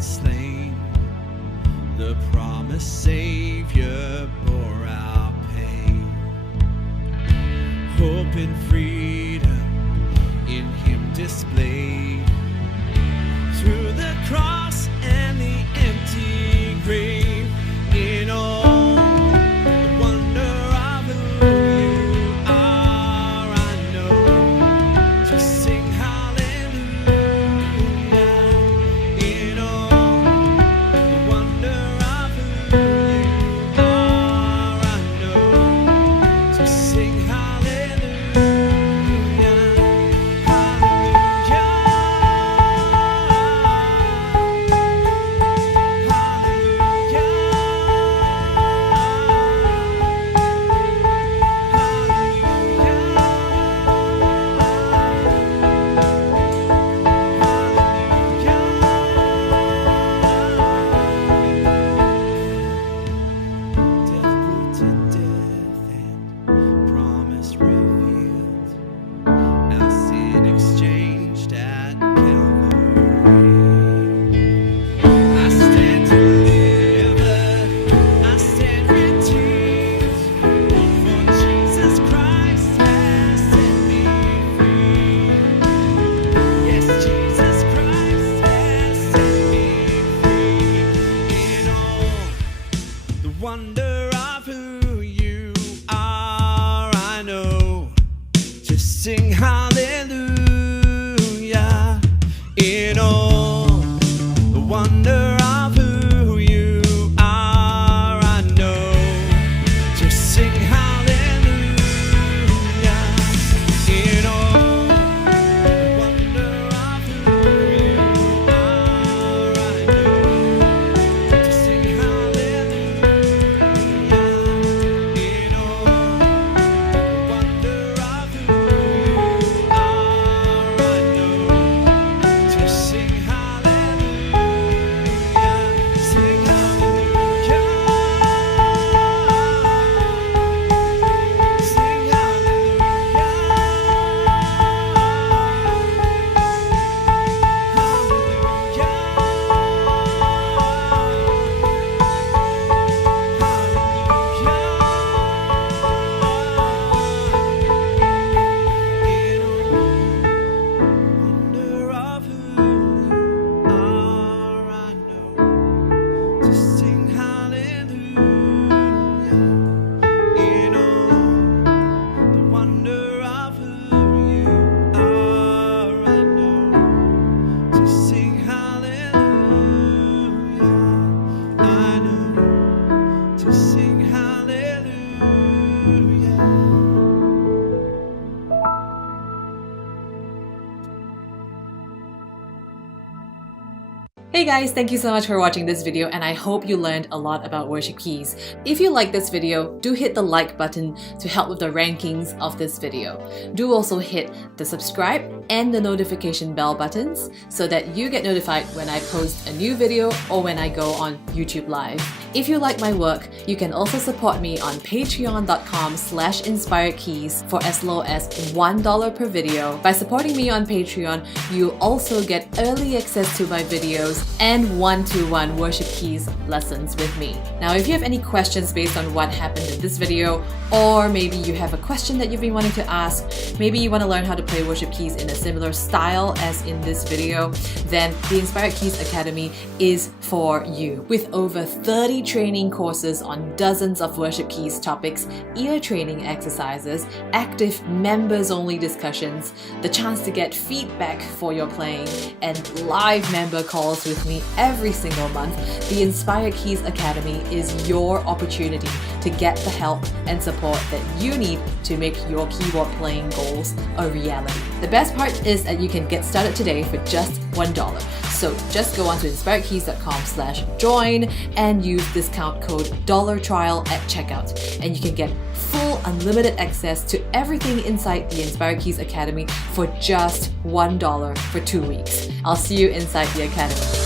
and slain. The promised Savior bore our pain. Hope and freedom in Him displayed. Through the cross and the empty grave, in all the wonder of who you are, I know to sing hallelujah. In all the wonder of who you are, I know to sing hallelujah. Wonder of who you are, I know to sing hallelujah. In all the wonder of who you are, I know to sing hallelujah. In all the wonder of who you are, I know to sing hallelujah. Hey guys, thank you so much for watching this video and I hope you learned a lot about worship keys. If you like this video, do hit the like button to help with the rankings of this video. Do also hit the subscribe and the notification bell buttons so that you get notified when I post a new video or when I go on YouTube Live. If you like my work, you can also support me on patreon.com/inspiredkeys for as low as $1 per video. By supporting me on Patreon, you also get early access to my videos and one-to-one worship keys lessons with me. Now, if you have any questions based on what happened in this video, or maybe you have a question that you've been wanting to ask, maybe you want to learn how to play worship keys in a similar style as in this video, then the Inspired Keys Academy is for you. With over 30 training courses on dozens of worship keys topics, ear training exercises, active members-only discussions, the chance to get feedback for your playing, and live member calls with me every single month, the Inspired Keys Academy is your opportunity to get the help and support that you need to make your keyboard playing goals a reality. The best part is that you can get started today for just $1. So just go on to inspiredkeys.com/join and use discount code $trial at checkout, and you can get full unlimited access to everything inside the Inspired Keys Academy for just $1 for 2 weeks. I'll see you inside the Academy.